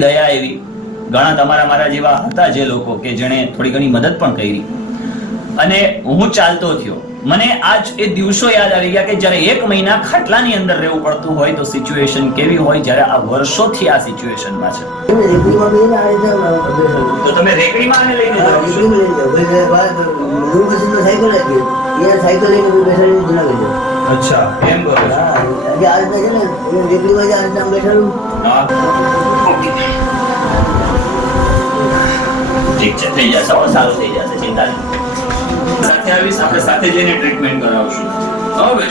દયા એવી ઘણા તમારા મારા જેવા હતા જે લોકો કે જેણે થોડી ઘણી મદદ પણ કરી અને હું ચાલતો થયો. મને આજ એ દિવસો યાદ આવી ગયા કે જ્યારે 1 મહિના ખાટલાની અંદર રહેવું પડતું હોય તો સિચ્યુએશન કેવી હોય જ્યારે આ વર્ષોથી આ સિચ્યુએશનમાં છે. તો તમે રેકડીમાં આને લઈને જાવ છો? સાયકલ લઈને બેસાડી જુનાગઢ. અચ્છા, એમ કરો છો? આજે આ રીતના છે ને રેકડીમાં જ આ રીતના બેસાડું. હા, ઠીક છે, થઈ જશે, સારું થઈ જશે, ચિંતા નહીં. સાથે આવીશ, આપણે સાથે જઈને ટ્રીટમેન્ટ કરાવશું. હવે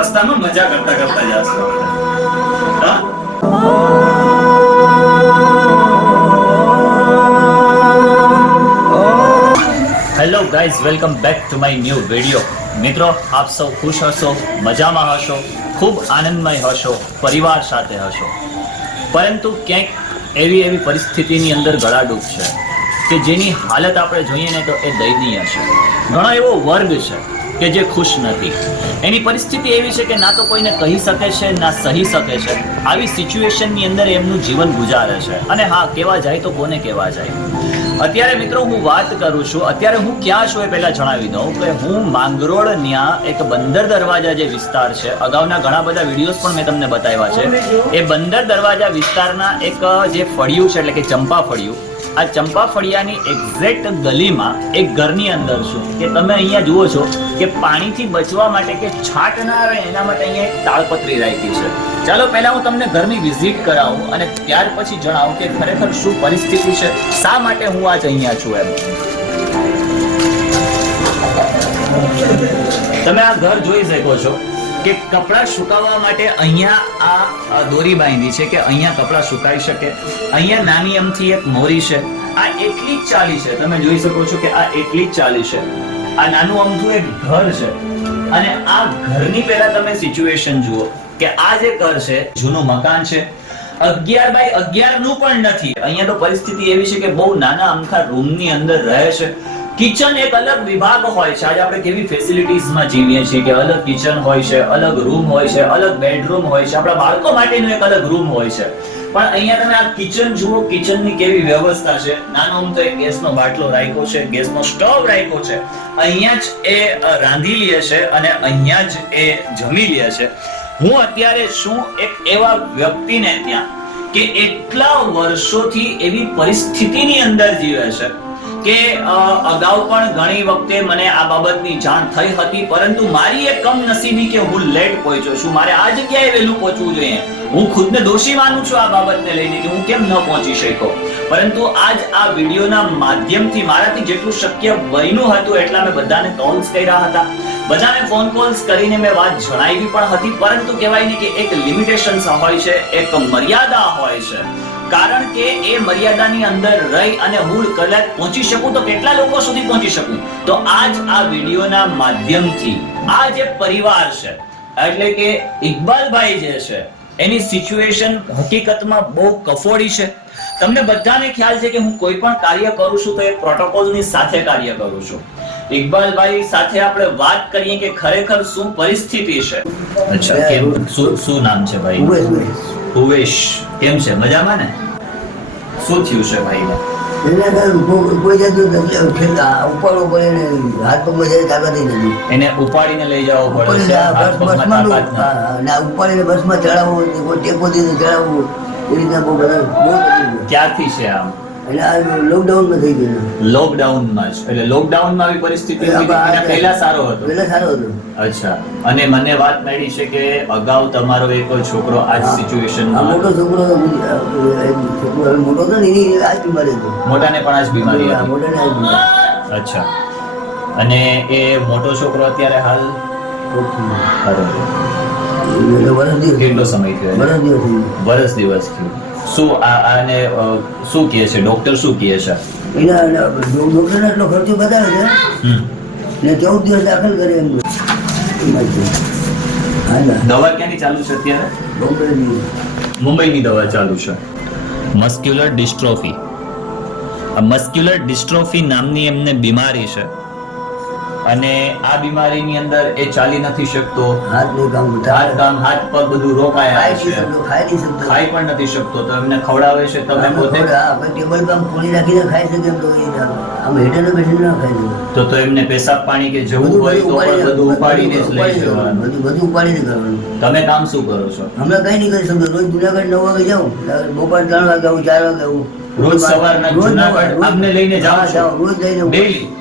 રસ્તામાં મજા કરતા કરતા જશું. હા, hello guys, welcome back to my new video. મિત્રો, આપ સૌ ખુશ હશો, મજામાં હશો, ખૂબ આનંદમય હશો, પરિવાર સાથે હશો. પરંતુ ક્યાંક એવી પરિસ્થિતિની અંદર ગળાડૂબ છે કે જેની હાલત આપણે જોઈએ ને તો એ દયનીય છે. ઘણો એવો વર્ગ છે કે જે ખુશ નથી. એની પરિસ્થિતિ એવી છે કે ના તો કોઈને કહી શકે છે ના સહી શકે છે. આવી સિચ્યુએશનની અંદર એમનું જીવન ગુજારે છે. અને હા, કહેવા જાય તો કોને કહેવા જાય. અત્યારે મિત્રો હું વાત કરું છું, અત્યારે હું ક્યાં છું એ પહેલા જણાવી દઉં કે હું માંગરોળના એક બંદર દરવાજા જે વિસ્તાર છે, અગાઉના ઘણા બધા વિડીયોઝ પણ મેં તમને બતાવ્યા છે. એ બંદર દરવાજા વિસ્તારના એક જે ફળિયું છે એટલે કે ચંપા ફળિયું, આ ચંપા ફળિયાની એક્ઝેક્ટ ગલીમાં એક ઘરની અંદર છું કે તમે અહીંયા જુઓ છો કે પાણીથી બચવા માટે કે છાંટ ના આવે એના માટે અહીંયા એક તાળપત્રી રાખી છે. ચાલો પહેલા હું તમને ઘરની વિઝિટ કરાવું અને ત્યાર પછી જણાવું કે ખરેખર શું પરિસ્થિતિ છે, શા માટે હું આજ અહીંયા છું એમ. તમે આ ઘર જોઈ શકો છો કે કપડાં સુકાવવા માટે અહીંયા આ દોરી બાંધી છે કે અહીંયા કપડાં સુકાઈ શકે. અહીંયા નાની અમથી એક મોરી છે, આ એટલી જ ચાલી છે. તમે જોઈ શકો છો કે આ એટલી જ ચાલી છે. આ નાનું અમથું એક ઘર છે અને આ ઘરની પહેલા તમે સિચ્યુએશન જુઓ કે આ જે ઘર છે જૂનું મકાન છે, 11 બાય 11 નું પણ નથી. અહીંયા તો પરિસ્થિતિ એવી છે કે બહુ નાના અમથા રૂમની અંદર રહે છે. કિચન એક અલગ વિભાગ હોય છે. આજે આપણે કેવી ફેસિલિટીઝમાં જીવીએ છીએ કે અલગ કિચન હોય છે, અલગ રૂમ હોય છે, અલગ બેડરૂમ હોય છે, આપણા બાળકો માટેનો એક અલગ રૂમ હોય છે. પણ અહીંયા તમે આ કિચન જુઓ, કિચનની કેવી વ્યવસ્થા છે. નાનો અમથો એક ગેસનો બાટલો રાખ્યો છે, ગેસનો સ્ટવ રાખ્યો છે. અહીંયા જ એ રાંધી લે છે અને અહીંયા જ એ જમી લે છે. હું અત્યારે શું એક એવા વ્યક્તિને ત્યાં કે એટલા વર્ષોથી એવી પરિસ્થિતિની અંદર જીવે છે કે અગાઉ પણ ઘણી વખતે મને આ બાબતની જાણ થઈ હતી, પરંતુ મારી એક કમનસીબી કે હું લેટ પહોંચ્યો છું. મારે આ જગ્યાએ વહેલું પહોંચવું જોઈએ. હું ખુદને દોષી માનું છું આ બાબતને લઈને કે હું કેમ ન પહોંચી શક્યો. પરંતુ આજ આ વિડીયોના માધ્યમથી મારાથી જેટલું શક્ય બન્યું હતું એટલા મેં બધાને કોલ્સ કર્યા હતા, બધાને ફોન કોલ્સ કરીને મેં વાત જણાવી પણ હતી. પરંતુ કહેવાય ને કે એક લિમિટેશન્સ હોય છે, એક મર્યાદા હોય છે. કારણ કે એ મર્યાદાની અંદર રહી અને હું કદાચ પહોંચી શકું તો કેટલા લોકો સુધી પહોંચી શકું. તો આજ આ વિડીયોના માધ્યમથી આ જે પરિવાર છે એટલે કે ઇકબાલભાઈ જે છે એની સિચ્યુએશન હકીકતમાં બહુ કફોડી છે. તમને બધાને ખ્યાલ છે કે હું કોઈ પણ કાર્ય કરું છું તો એ પ્રોટોકોલની સાથે કાર્ય કરું છું. ઇકબાલભાઈ સાથે આપણે વાત કરીએ કે ખરેખર શું પરિસ્થિતિ છે. અચ્છા, કેમ શું નામ છે ભાઈ? ભુવેશ. કેમ છે? મજામાં ને? શું થયું છે ભાઈને? એને ઉપાડીને લઈ જવો પડે છે. ઉપાડીને બસમાં ચડાવવું, ટેકો દીધો ચડાવવું, એ રીતના બહુ બધા. ક્યારથી છે આમ? એટલે લોકડાઉનમાં થઈ ગયું. લોકડાઉનમાં જ? એટલે લોકડાઉનમાં આવી પરિસ્થિતિ હતી? પહેલા સારો હતો? પહેલા સારો હતો. અચ્છા. અને મને વાત મળી છે કે અગાઉ તમારો એક છોકરો આ જ સિચ્યુએશનમાં, મોટો છોકરો મોટો હતો ને એની આ જ બીમારી હતી. મોટાને પણ આ જ બીમારી હતી? મોટાને આ જ બીમારી. અચ્છા. અને એ મોટો છોકરો અત્યારે હાલ કેટલો સમય થયો? વર્ષ દિવસ થયું. શું આને શું કહે છે ડોક્ટર? શું કહે છે? એના ડોક્ટરને એટલો ખર્ચો બતાવે છે ને 14 દિવસ દાખલ કરે એમ. દવા ક્યાંની ચાલુ છે અત્યારે? મુંબઈની દવા ચાલુ છે. Muscular dystrophy. આ મસ્ક્યુલર ડિસ્ટ્રોફી નામની એમને બીમારી છે અને આ બીમારીની અંદર એ ચાલી નથી શકતો, હાથ નહીં કામ કરતા, હાથ પગ બધું રોકાયા છે, ખાઈ નહીં શકતો, ખાઈ પણ નથી શકતો, તો એમને ખવડાવે છે તમે પોતે? ટેબલ પર પૂરી રાખીને ખાઈ શકે એમ તો આમ હેઠળ બેસીને ના ખાઈ શકે. તો એમને પેશાબ પાણી કે જવું હોય તો પણ બધું ઉપાડીને જ લઈ જવાનું, બધું ઉપાડીને કરવાનું. તમે કામ શું કરો છો? હમણાં કઈ નહીં કરી શકતો. રોજ જુનાગઢ 9 વાગે જાઉં, બપોર 3 વાગે આવું, 4 વાગે આવું. રોજ સવારના જુનાગઢ આમને લઈને જાઓ છો? રોજ લઈ જાઉં,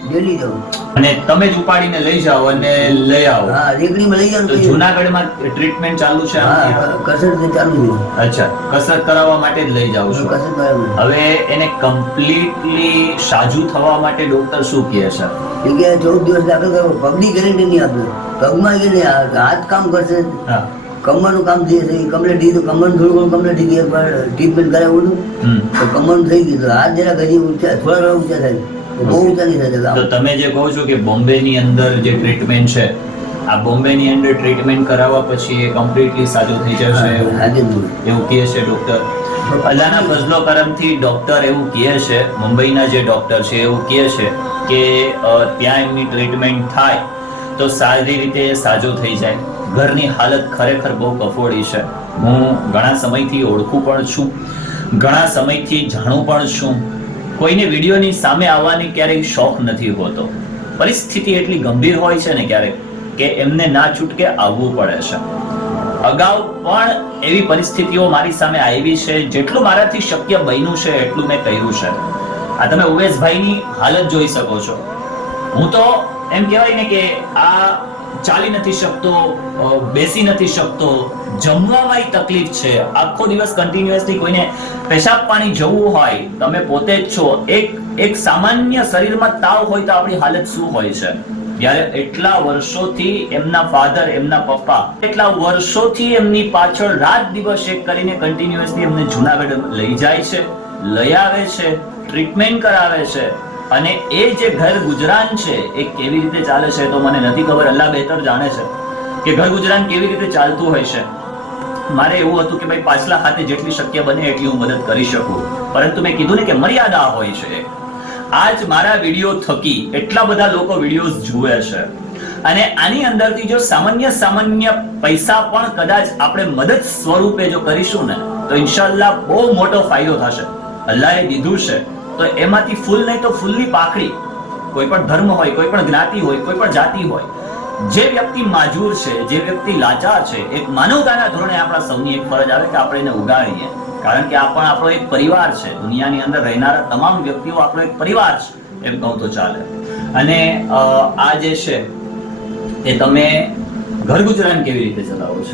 ડેલી જાઉં. અને તમે જ ઉપાડીને લઈ જાઓ અને લઈ આવો? હા, રેકડીમાં લઈ જાઉં. તો જુનાગઢમાં ટ્રીટમેન્ટ ચાલુ છે? હા, કસરત ચાલુ છે. અચ્છા, કસરત કરાવવા માટે જ લઈ જાવ છો? કસરત કરાવવા. હવે એને કમ્પ્લીટલી સાજુ થવા માટે ડોક્ટર શું કહે છે? એ કે 14 દિવસ દાખલ કરો. પગની ગેરંટી નહીં આપે. પગમાં કે નહીં, હાથ કામ કરશે, હા, કમરનું કામ થઈ જશે. કમ્પ્લીટ થઈ ગયું, કમરનું થોડું ઘણું કમ્પ્લીટ થઈ ગયું. એકવાર ટ્રીટમેન્ટ કરાવ્યું હતું તો કમરનું થઈ ગયું. હાથ જરા હજી ઊંચા, થોડા થોડા ઊંચા થાય, બહુ ઊંચા નહીં થાય. તો તમે જે કહો છો કે બોમ્બેની અંદર જે ટ્રીટમેન્ટ છે, આ બોમ્બેની અંદર ટ્રીટમેન્ટ કરાવવા પછી એ કમ્પ્લીટલી સાજો થઈ જશે એવું કહે છે ડોક્ટર? અલ્લાહના ફઝલો કરમથી ડોક્ટર એવું કહે છે, મુંબઈના જે ડોક્ટર છે એવું કહે છે કે ત્યાં એમની ટ્રીટમેન્ટ થાય તો સારી રીતે સાજો થઈ જાય. ઘરની હાલત ખરેખર બહુ કફોડી છે. હું ઘણા સમયથી ઓળખું પણ છું, ઘણા સમયથી જાણું પણ છું. કોઈને વિડીયોની સામે આવવાની ક્યારેય શોખ નથી હોતો. પરિસ્થિતિ એટલી ગંભીર હોય છે ને ક્યારેક કે એમને ના છૂટકે આવવું પડે છે. અગાઉ પણ એવી પરિસ્થિતિઓ મારી સામે આવી છે. જેટલું મારાથી શક્ય બન્યું છે એટલું મેં કર્યું છે. આ તમે ઉવેશભાઈની હાલત જોઈ શકો છો. હું તો એમ કહેવાય ને કે આ ચાલી નથી શકતો, બેસી નથી શકતો, જમવામાં તકલીફ છે, આખો દિવસ કન્ટિન્યુઅસલી કોઈને પેશાબ પાણી જવું હોય, તમે પોતે જ છો. એક સામાન્ય શરીરમાં તાવ હોય તો આપણી હાલત શું હોય છે? જ્યારે એટલા વર્ષોથી એમના ફાધર, એમના પપ્પા એટલા વર્ષોથી એમની પાછળ રાત દિવસ એક કરીને કન્ટિન્યુઅસલી એમને જુનાગઢ લઈ જાય છે, લઈ આવે છે, ટ્રીટમેન્ટ કરાવે છે. અને એ જે ઘર ગુજરાન છે એ કેવી રીતે ચાલે છે તો મને નથી ખબર. અલ્લાહ બહેતર જાણે છે કે ઘર ગુજરાન કેવી રીતે ચાલતું હોય છે. મારે એવું હતું કે ભાઈ પાછલા હાથે જેટલી શક્ય બને એટલી હું મદદ કરી શકું, પરંતુ મેં કીધું ને કે મર્યાદા હોય છે. આજ મારા વિડીયો થકી એટલા બધા લોકો વિડીયોઝ જુએ છે અને આની અંદરથી જો સામાન્ય પૈસા પણ કદાચ આપણે મદદ સ્વરૂપે જો કરીશું ને તો ઇન્શાઅલ્લાહ બહુ મોટો ફાયદો થશે. અલ્લાહે દીધું છે તો એમાંથી ફૂલ નહીં તો ફૂલની પાકડી. કોઈ પણ ધર્મ હોય, કોઈ પણ જ્ઞાતિ હોય, કોઈ પણ જાતિ હોય, જે વ્યક્તિ માજૂર છે, જે વ્યક્તિ લાચાર છે, એક માનવતાના ધોરણે આપણા સૌની એક ફરજ આવે કે આપણે એને ઉગાડીએ. કારણ કે આ પણ આપણો એક પરિવાર છે. દુનિયાની અંદર રહેનારા તમામ વ્યક્તિઓ આપણો એક પરિવાર છે એમ કહું તો ચાલે. અને આ જે છે એ તમે ઘર ગુજરાન કેવી રીતે ચલાવો છો?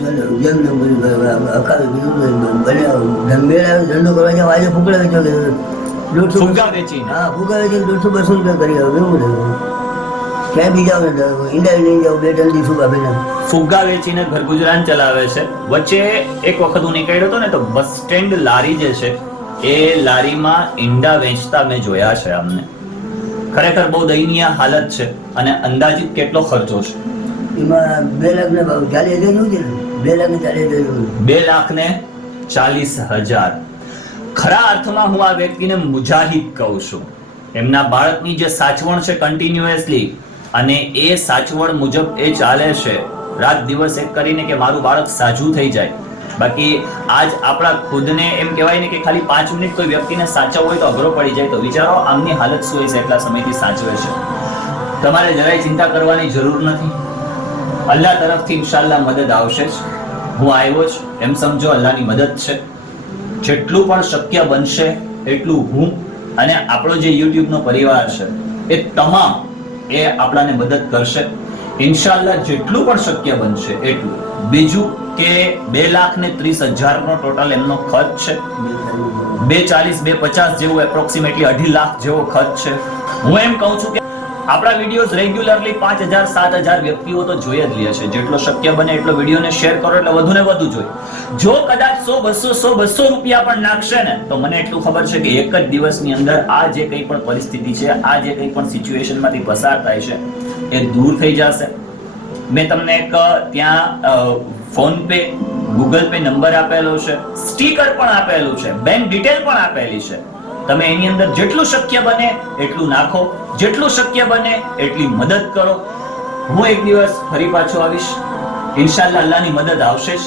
ધંધો કરવા જાવ, આજે ફૂકડા વેચો, ફુગ્ગા વેચીને? હા, ફુગ્ગા વેચીને 150-200 રૂપિયા કરી આવે. એવું ક્યાંય બી જાવ ને ઈંડા લઈ જાવ, 2 ટન ફુગ્ગા ભેગા. ફુગ્ગા વેચીને ઘર ગુજરાન ચલાવે છે. વચ્ચે એક વખત હું નીકળ્યો હતો ને તો બસ સ્ટેન્ડ લારી જે છે એ લારીમાં ઈંડા વેચતા મેં જોયા છે. અમને ખરેખર બહુ દયનીય હાલત છે. અને અંદાજિત કેટલો ખર્ચો છે એમાં? 2 લાખ ને 40,000 છે ને, 2 લાખ ને 2,40,000. ખરા અર્થમાં હું આ વ્યક્તિને મુજાહિદ કહું છું. એમના બાળકની જે સાચવણ છે કન્ટિન્યુઅસલી, અને એ સાચવણ મુજબ એ ચાલે છે રાત દિવસ એક કરીને કે મારું બાળક સાજું થઈ જાય. બાકી આજ આપણા ખુદને એમ કહેવાય ને કે ખાલી 5 મિનિટ કોઈ વ્યક્તિને સાચવવો હોય તો અઘરો પડી જાય. તો વિચારો આમની હાલત શું હોય છે, એટલા સમયથી સાચવે છે. તમારે જરાય ચિંતા કરવાની જરૂર નથી. અલ્લાહ તરફથી ઇન્શાઅલ્લાહ મદદ આવશે જ. હું આવ્યો છું એમ સમજો, અલ્લાહની મદદ છે. જેટલું પણ શક્ય બનશે એટલું હું અને આપણો જે YouTube નો પરિવાર છે એ તમામ એ આપણાને મદદ કરશે ઇન્શાઅલ્લાહ. જેટલું પણ શક્ય બનશે એટલું. બીજું કે 2,30,000 નો ટોટલ એમનો ખર્ચ છે. 240, 250 જેવું એપ્રોક્સિમેટલી 2.5 લાખ જેવો ખર્ચ છે. હું એમ કહું છું કે આપણા વિડીયોઝ રેગ્યુલરલી 5,000, 7,000 વ્યક્તિઓ તો જોઈ જ લે છે. જેટલો શક્ય બને એટલો વિડીયોને શેર કરો એટલે વધુ ને વધુ જોઈ. જો કદાચ 100-200 રૂપિયા પણ નાખશે ને તો મને એટલું ખબર છે કે એક જ દિવસની અંદર આ જે કંઈ પણ પરિસ્થિતિ છે, આ જે કંઈ પણ સિચ્યુએશનમાંથી પસાર થાય છે એ દૂર થઈ જશે. મેં તમને એક ત્યાં phone pay, Google pay number આપેલો છે, સ્ટીકર પણ આપેલું છે, બેંક ડિટેલ પણ આપેલી છે. તમે એની અંદર જેટલું શક્ય બને એટલું નાખો, જેટલું શક્ય બને એટલી મદદ કરો. હું એક દિવસ ફરી પાછો આવીશ. ઇન્શાલ્લાહ અલ્લાહની મદદ આવશે જ.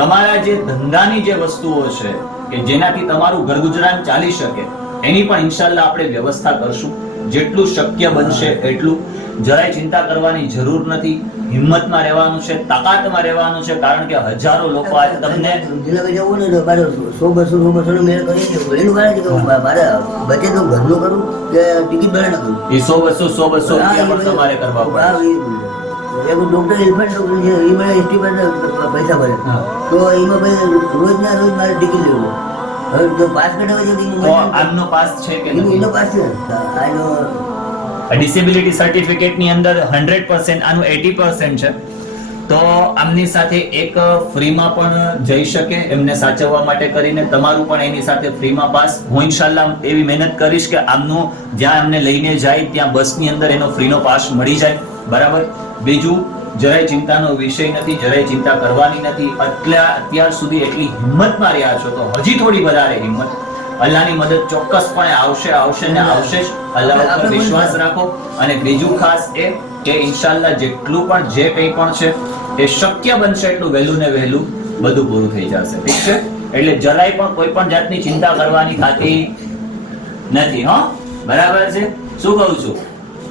તમારા જે ધંધાની જે વસ્તુઓ છે કે જેનાથી તમારું ઘર ગુજરાન ચાલી શકે એની પણ ઇન્શાલ્લાહ આપણે વ્યવસ્થા કરશું. જેટલું શક્ય બનશે એટલું. જરાય ચિંતા કરવાની જરૂર નથી. હિંમતમાં રહેવાનું છે, તાકાતમાં રહેવાનું છે, કારણ કે હજારો લોકો આજ તમને જુનાગઢ જવું ને તો મારે 100-200 નો મેળ કરી દેવું. એનું કારણ છે કે મારે બજેટ નું ઘરનું કરું કે ટિકિટ ભાડે ના કરું. એ 100-200 રૂપિયા પણ તમારે કરવા પડે. એક ડોક્ટર ઇલ્ફન્ટ ડોક્ટર છે, એ મને એસટી પૈસા ભરે તો એમાં ભાઈ રોજના રોજ મારે ટિકિટ લેવું. હવે જો પાસ કઢાવે છે તો આમનો પાસ છે કે એનો પાસ છે. આનો ડિસેબિલિટી સર્ટિફિકેટ ની અંદર 100%, આનું 80% છે. તો આમની સાથે એક ફ્રીમાં પણ જઈ શકે એમને સાચવવા માટે કરીને. તમારું પણ એની સાથે ફ્રીમાં પાસ. હું ઇન્શાલ્લાહ એવી મહેનત કરીશ કે આમનું જ્યાં એમને લઈને જાય ત્યાં બસની અંદર એનો ફ્રીનો પાસ મળી જાય. બરાબર. બીજું, જરાય ચિંતાનો વિષય નથી, જરાય ચિંતા કરવાની નથી. અત્યાર સુધી એટલી હિંમતમાં રહ્યા છો તો હજી થોડી વધારે હિંમત. અલ્લાહની મદદ ચોક્કસપણે આવશે ને આવશે જ. અલ્લાહ ઉપર વિશ્વાસ રાખો. અને બીજું ખાસ એ કે ઇન્શાલ્લાહ જેટલું પણ જે કંઈ પણ છે એ શક્ય બનશે એટલું વહેલું ને વહેલું બધું પૂરું થઈ જશે. ઠીક છે? એટલે જરાય પણ કોઈ પણ જાતની ચિંતા કરવાની થતી નથી. હો, બરાબર છે? શું કહું છું?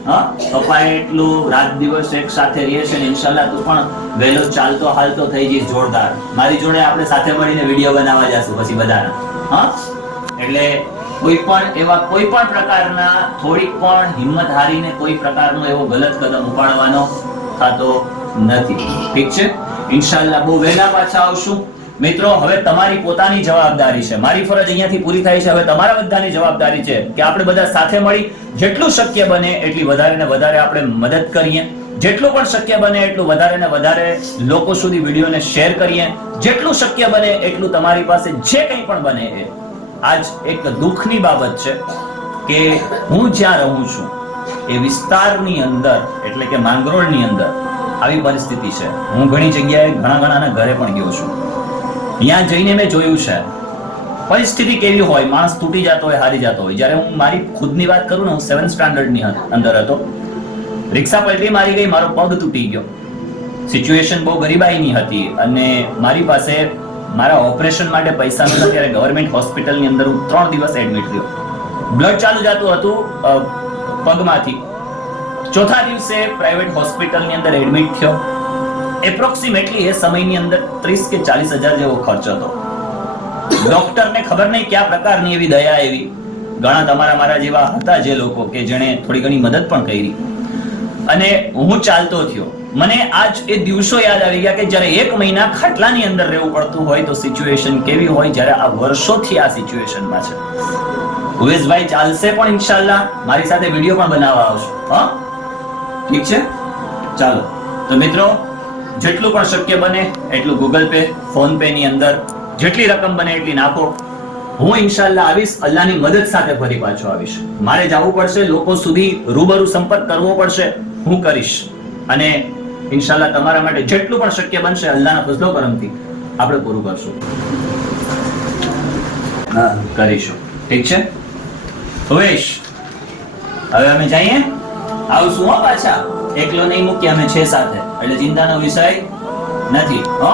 હા, પપ્પા એટલું રાત દિવસ એક સાથે રહે છે ને ઇન્શાલ્લાહ તું પણ વહેલો ચાલતો હાલતો થઈ જઈશ જોરદાર. મારી જોડે આપણે સાથે મળીને વિડીયો બનાવવા જશું પછી બધાના. હા, એટલે કોઈ પણ પ્રકારના થોડીક પણ હિંમત હારીને કોઈ પ્રકારનો એવો ગલત કદમ ઉપાડવાનો થતો નથી. ઠીક છે? ઇન્શાલ્લાહ બહુ વહેલા પાછા આવશું. મિત્રો, હવે તમારી પોતાની જવાબદારી છે. મારી ફરજ અહીંયાથી પૂરી થાય છે. હવે તમારા બધાની જવાબદારી છે કે આપણે બધા સાથે મળી જેટલું શક્ય બને એટલી વધારે ને વધારે આપણે મદદ કરીએ. જેટલું પણ શક્ય બને એટલું વધારે ને વધારે લોકો સુધી વિડીયોને શેર કરીએ. જેટલું શક્ય બને એટલું તમારી પાસે જે કંઈ પણ બને એ. આજ એક દુઃખની બાબત છે કે હું જ્યાં રહું છું એ વિસ્તારની અંદર એટલે કે માંગરોળની અંદર આવી પરિસ્થિતિ છે. હું ઘણી જગ્યાએ ઘણા ઘરે પણ ગયો છું. ત્યાં જઈને મેં જોયું છે પરિસ્થિતિ કેવી હોય. માણસ તૂટી જતો હોય, હારી જતો હોય. જ્યારે હું મારી ખુદની વાત કરું ને, હું 7th સ્ટાન્ડર્ડની અંદર હતો. રિક્ષા પલટી મારી ગઈ, મારો પગ તૂટી ગયો. સિચ્યુએશન બહુ ગરીબાઈની હતી અને મારી પાસે મારા ઓપરેશન માટે પૈસા નહોતા. ત્યારે ગવર્મેન્ટ હોસ્પિટલની અંદર હું 3 દિવસ એડમિટ થયો. બ્લડ ચાલુ જતું હતું પગમાંથી. ચોથા દિવસે પ્રાઇવેટ હોસ્પિટલની અંદર એડમિટ થયો. એપ્રોક્સિમેટલી એ સમયની અંદર 30 કે 40 હજાર જેવો ખર્ચ હતો. ડોક્ટરને ખબર નહીં કયા પ્રકારની એવી દયા એવી. ઘણા તમારા મારા જેવા હતા જે લોકો કે જેણે થોડી ઘણી મદદ પણ કરી. અને હું ચાલતો થયો. મને આજ એ દિવસો યાદ આવી ગયા કે જ્યારે 1 મહિના ખાટલાની અંદર રહેવું પડતું હોય તો સિચ્યુએશન કેવી હોય. જ્યારે આ વર્ષોથી આ સિચ્યુએશનમાં છે. ઉવેશભાઈ ચાલશે પણ ઇન્શાલ્લાહ મારી સાથે વિડીયો પણ બનાવવા આવશે. હા, ઠીક છે? ચાલો તો મિત્રો, જેટલું પણ શક્ય બને એટલું ગૂગલ પે, ફોન પે ની અંદર જેટલી રકમ બને એટલી નાખો. હું ઇન્શાલ્લાહ આવીશ. અલ્લાહની મદદ સાથે ફરી પાછો આવીશ. મારે જવું પડશે, લોકો સુધી રૂબરૂ સંપર્ક કરવો પડશે, હું કરીશ. અને ઇન્શાલ્લાહ તમારા માટે જેટલું પણ શક્ય બનશે અલ્લાહના ફઝલો કરમથી આપણે પૂરું કરશું. હા, કરીશું. ઠીક છે? ઉવેશ, હવે અમે જઈએ. આવશું હો પાછા. એકલો નહીં મૂકીએ, અમે 6 સાથે. એટલે ચિંતાનો વિષય નથી. હો,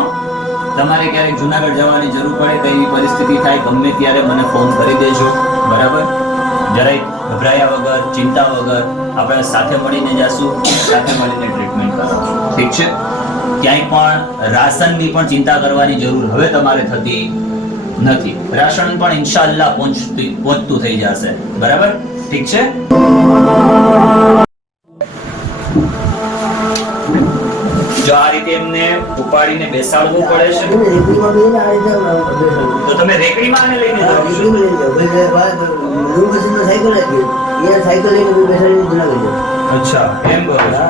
તમારે ક્યારેક જુનાગઢ જવાની જરૂર પડે, કઈ પરિસ્થિતિ થાય, ગમે ત્યારે મને ફોન કરી દેજો. બરાબર? જરાય ગભરાયા વગર, ચિંતા વગર આપણે સાથે મળીને જશું, સાથે મળીને ટ્રીટમેન્ટ કરાવશું. ઠીક છે? ક્યાંય પણ રાશનની પણ ચિંતા કરવાની જરૂર હવે તમારે થતી નથી. રાશન પણ ઇન્શાઅલ્લાહ પહોંચતું થઈ જશે. બરાબર? ઠીક છે? જો આ રીતે એમને ઉપાડીને બેસાડવું પડે છે તો તમે રેકડીમાં આને લઈને જાઓ છો? અચ્છા, એમ કરો છો?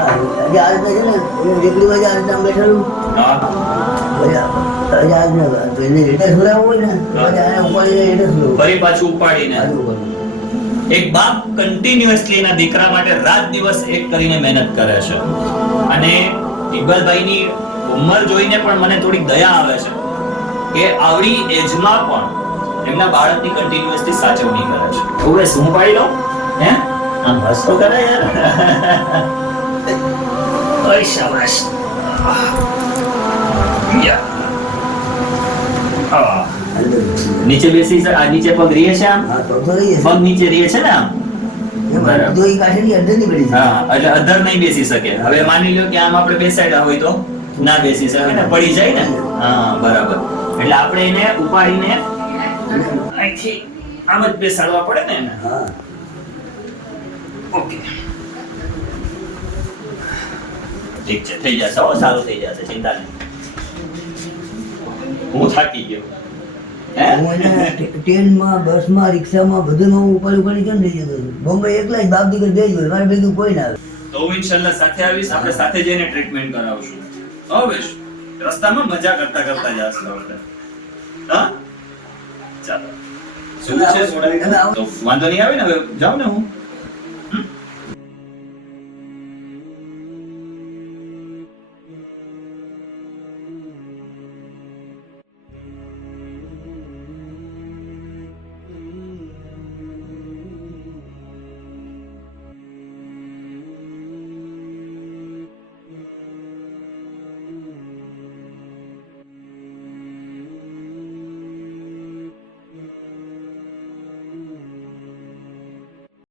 ફરી પાછું ઉપાડીને. એક બાપ કન્ટિન્યુઅસલી એના દીકરા માટે રાત દિવસ એક કરીને મહેનત કરે છે. અને ઇકબાલભાઈની ઉંમર જોઈને પણ મને થોડી દયા આવે છે કે આવડી એજમાં પણ એમના બાળકની કન્ટિન્યુઅસલી સાચવણી કરે છે. હવે શું પાડી લો? હે, આમ હસ તો કરે યાર. ઓય શાબાશ. યા. આ. નીચે બેસી આ નીચે પગ રીએ છે આમ હા તો રહીએ પગ નીચે રીએ છે ને આમ બરાબર. જો એ કાઠેની અંદર ની પડી છે. હા એટલે અધર નહીં બેસી શકે. હવે માની લ્યો કે આમ આપણે બેસાડ્યા હોય તો ના બેસી શકે ને, પડી જાય ને. હા બરાબર. એટલે આપણે એને ઉપાડીને અહીંથી આમ જ બેસાડવા પડે ને એને. હા ઓકે ઠીક છે, થઈ જશે હો, સારું થઈ જશે, ચિંતા નહીં. હું થાકી ગયો. હે? હું એને ટ્રેનમાં બસમાં રિક્ષામાં બધું હું ઉપાડી કેમ લઈ જતો હતો? બોમ્બે એકલા જ બાપ દીકરી જઈ ગયો, મારે ભેગું કોઈ ના આવે. તો હું ઇન્શાલ્લાહ સાથે આવીશ, આપણે સાથે જઈને ટ્રીટમેન્ટ કરાવશું. હવે રસ્તામાં મજા કરતા કરતા જશું આપણે. હા ચાલો શું છે થોડા તો વાંધો નહીં આવે ને, હવે જાઉં ને હું.